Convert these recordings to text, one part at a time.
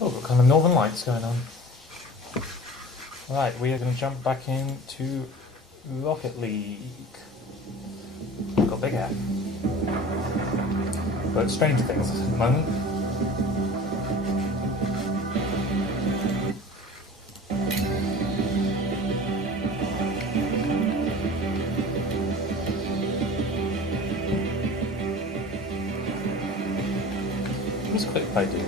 Oh, got kind of Northern Lights going on. Right, we are going to jump back into Rocket League. Got big hair. But Stranger Things at the moment. What's quick play do?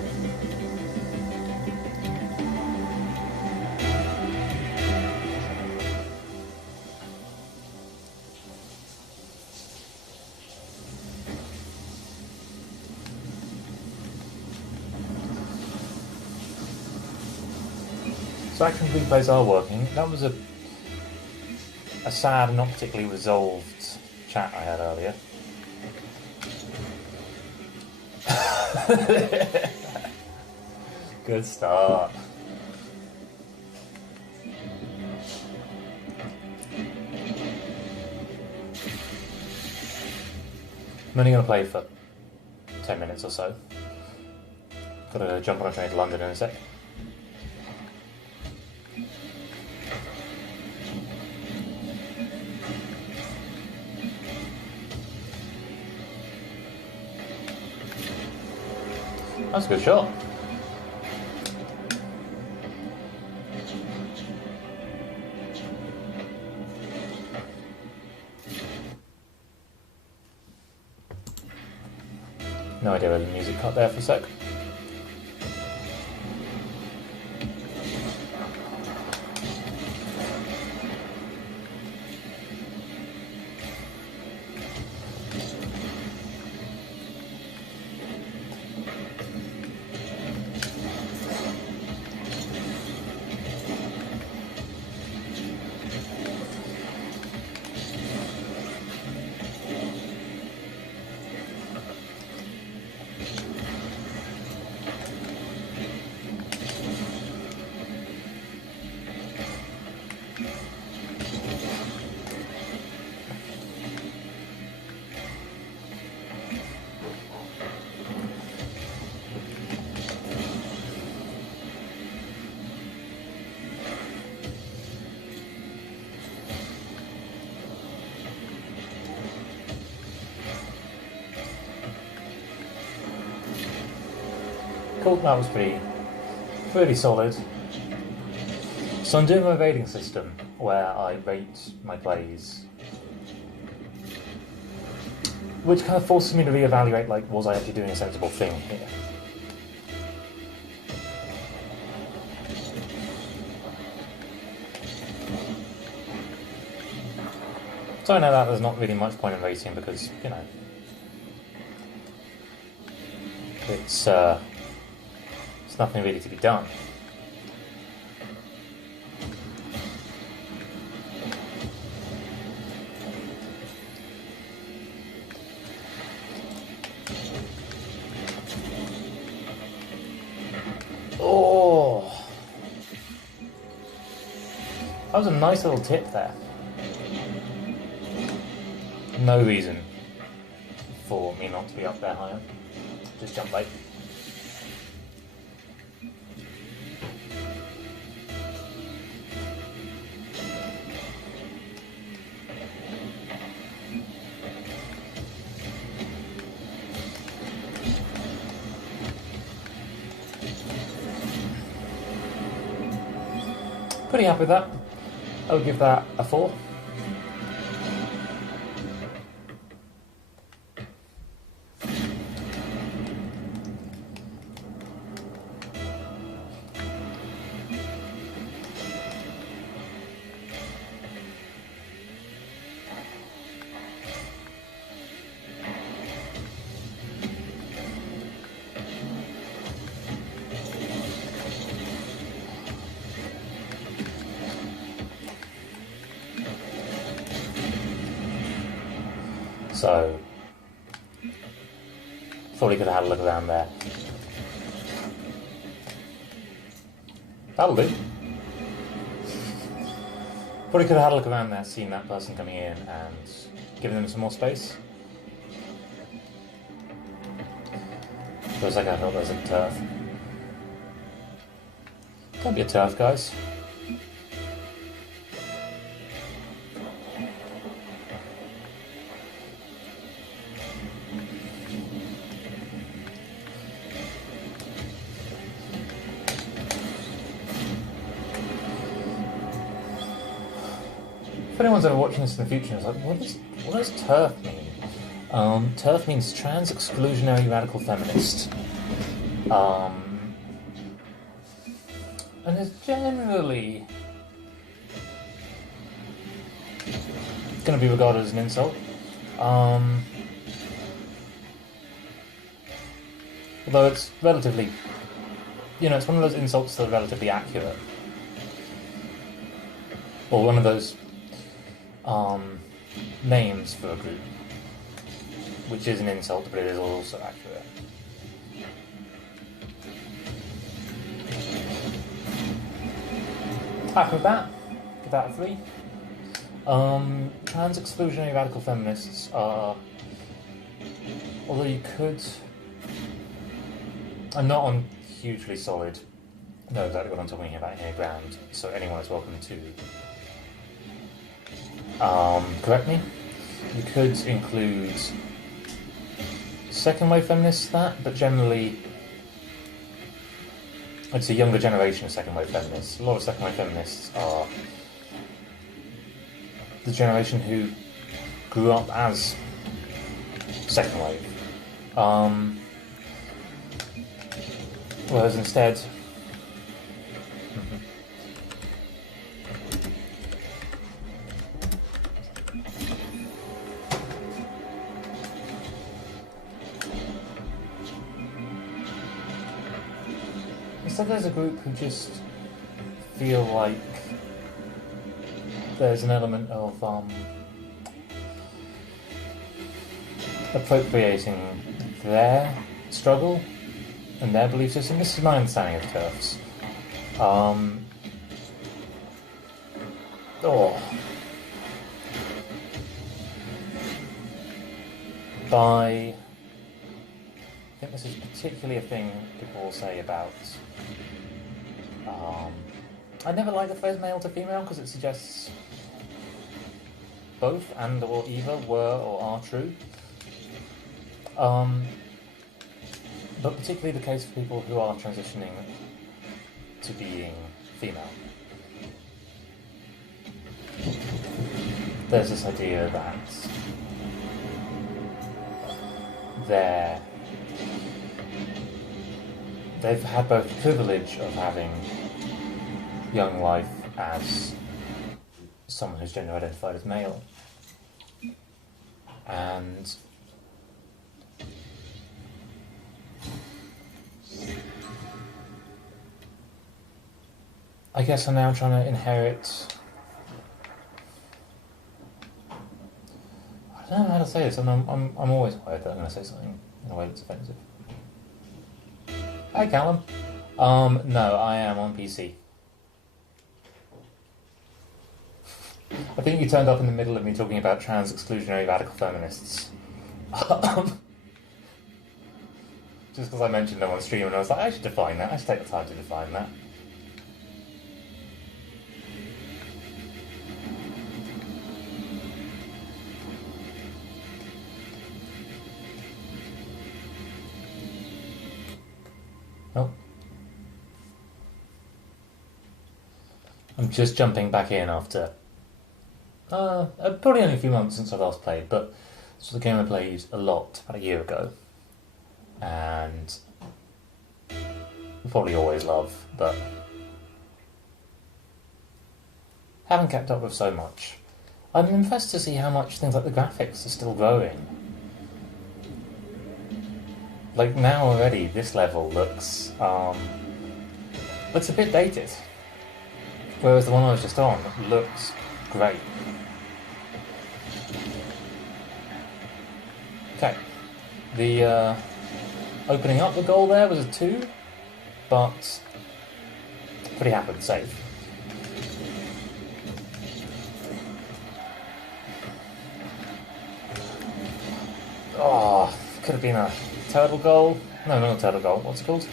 So action replays are working. That was a sad, not particularly resolved chat I had earlier. Good start. I'm only going to play for 10 minutes or so. Gotta jump on a train to London in a sec. That's a good shot. No idea where the music cut there for a sec. Cool, that was pretty solid. So I'm doing my rating system where I rate my plays, which kind of forces me to reevaluate, like, was I actually doing a sensible thing here? So I know that there's not really much point in rating because, you know, it's nothing really to be done. Oh, that was a nice little tip there. No reason for me not to be up there higher. Just jump late. Pretty happy with that. I would give that a 4. So, thought he could have had a look around there. That'll do. Probably could have had a look around there, seen that person coming in and given them some more space. For a second I thought there was a turf. Don't be a turf, guys. If anyone's ever watching this in the future and is like, what does TERF mean? TERF means Trans Exclusionary Radical Feminist. And it's generally going to be regarded as an insult. Although it's relatively, it's one of those insults that are relatively accurate. Or one of those names for a group, which is an insult, but it is also accurate. Happy with that? Give that a 3. Trans exclusionary radical feminists are, although you could, I'm not on hugely solid, know exactly what I'm talking about here ground, so anyone is welcome to correct me. You could include second wave feminists that, but generally it's a younger generation of second wave feminists. A lot of second wave feminists are the generation who grew up as second wave. Whereas instead there's a group who just feel like there's an element of appropriating their struggle and their belief system. This is my understanding of TERFs. I think this is particularly a thing people will say about I never like the phrase male to female because it suggests both and or either were or are true. But particularly the case for people who are transitioning to being female. There's this idea that they've had both the privilege of having young life as someone who's gender identified as male, and I guess I'm now trying to inherit. I don't know how to say this, and I'm always worried that I'm going to say something in a way that's offensive. Hi, Callum. No, I am on PC. I think you turned up in the middle of me talking about trans exclusionary radical feminists. Just because I mentioned them on stream, and I was like, I should define that. I should take the time to define that. Oh. I'm just jumping back in after probably only a few months since I last played, but it's the game I played a lot about a year ago, and probably always love, but haven't kept up with so much. I'm impressed to see how much things like the graphics are still growing. Like now already, this level looks a bit dated, whereas the one I was just on looks great. Okay, the opening up the goal there was a 2, but pretty happy to save. Oh, could have been a turtle goal. No, not a turtle goal. What's it called?